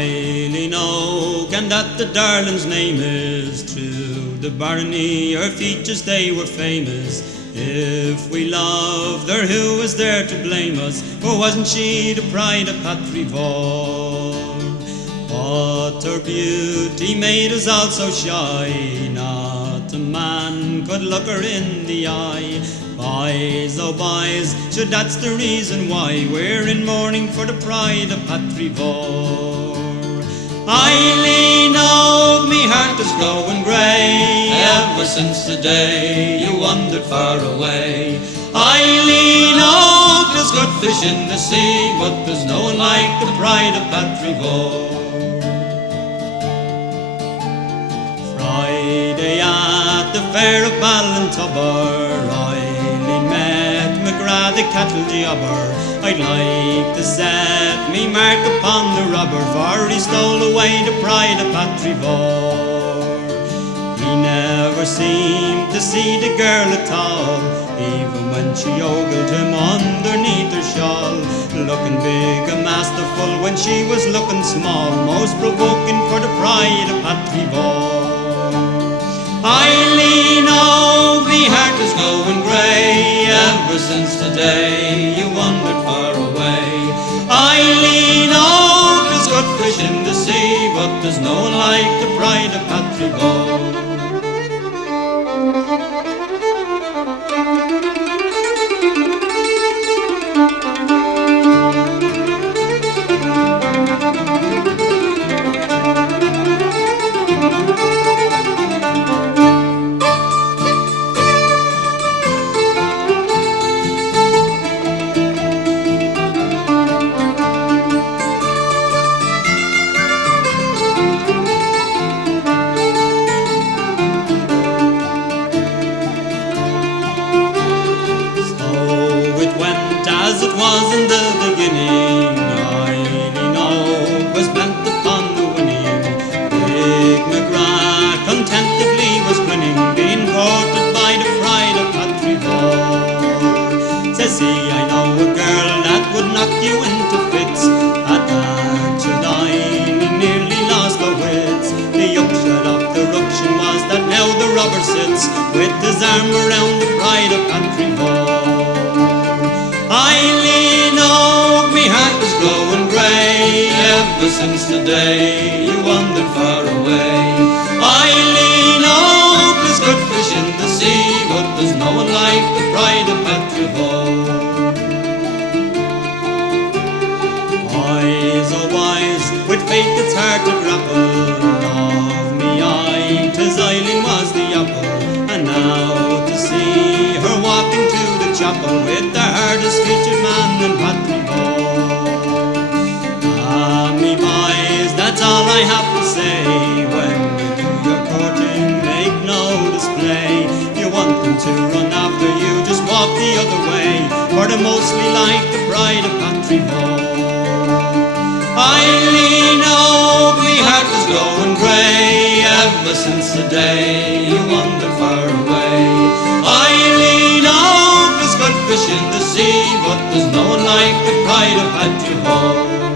Eileen Oak, and that the darling's name is true. The barony, her features, they were famous. If we loved her, who was there to blame us? For wasn't she the pride of Patrivor? But her beauty made us all so shy, not a man could look her in the eye. Boys, oh boys, sure that's the reason why we're in mourning for the pride of Patrivor. Eileen Oak, me heart is growing grey, ever since the day you wandered far away. Eileen Oak, there's good fish in the sea, but there's no one like the pride of Patrivor. Friday at the fair of Ballintubber, Eileen met McGrath, the cattle jobber. I'd like to set me mark upon the robber, for he stole away the pride of Patrivor. He never seemed to see the girl at all, even when she ogled him underneath her shawl. Looking big and masterful when she was looking small, most provoking for the pride of Patrivor. Eileen Oak, me heart is going grey, ever since the day you wandered far away. Eileen Oak, there's good fish in the sea, but there's no one like the pride of Patrivor. As it was in the beginning, Eileen Oak was bent upon the winning. Big McGrath contentedly was grinning, being courted by the pride of Patrivor. Says he, I know a girl that would knock you into fits. At that should Eileen nearly lost her wits. The upshot of the ruction was that now the robber sits with his arm around the pride of Patrivor. Eileen Oak, me heart was growing grey, ever since the day you wandered far away. Eileen Oak, there's good fish in the sea, but there's no one like the pride of Patrivor. Wise, oh wise, with faith it's hard to grapple. Of me eye, 'tis Eileen was the apple, and now to see her walking to the chapel with the hardest featured man in Patrivor. Ah, me boys, that's all I have to say. When you do your courting, make no display. You want them to run after you, just walk the other way, for they're mostly like the pride of Patrivor. Eileen Oak, me heart is growing grey, ever since the day you wandered far away. Eileen Oak, there's good fish in the sea, but there's no one like the pride of Patrivor.